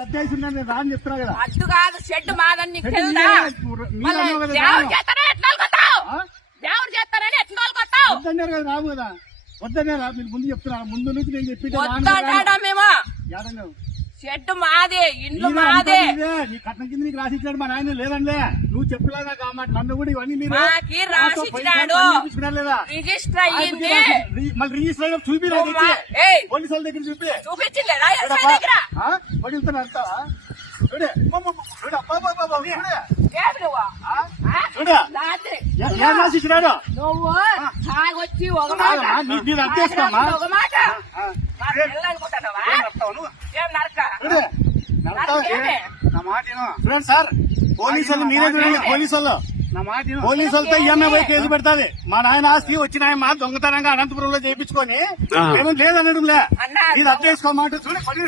రాని చెప్తున్నా కదా. అడ్డు కాదు షెడ్ మాదని నీకు తెలుదా? దేవుడు చేస్తారని ఎట్లా కొట్టావు? వద్దన్నారు కదా రావు కదా. వద్దన్నారా మీరు ముందు చెప్తున్నారు. ముందు నుంచి నేను చెప్పి మేము షెడ్ మాదే, ఇండ్లు మాదే. నీ కట్నం కింద నీకు రాసిచ్చాడు మా నాయన లేదండి. నువ్వు చెప్పలేదా కాబట్టి నన్ను కూడా ఇవన్నీ మీరు రాసిచ్చినాడు. లేదా రిజిస్టర్ అయ్యింది. మళ్ళీ రిజిస్టర్ చూపి పోలీసు వాళ్ళ దగ్గర చూపి చూపించలేదా? వడులుతున్నా అంటావా? చూడే ఏం రాసిచ్చినాడు? నువ్వు తాగొచ్చి ఒక మాట మీరు అర్థేస్తామా? ఒక మాట అనుకుంటున్నావా? ఏం నరక నా మాట చూడండి సార్. పోలీసు వాళ్ళు మీరే చూడండి. పోలీసు వాళ్ళు నా మాట పోలీసు వాళ్ళతో ఈఎంఐ కేసు పెడతాది. మా నాయన ఆస్తి వచ్చిన ఆయన మా దొంగతనంగా అనంతపురంలో చేయించుకొని మేము లేదనడం లే. ఇది అర్థం చేసుకోమాట చూడండి.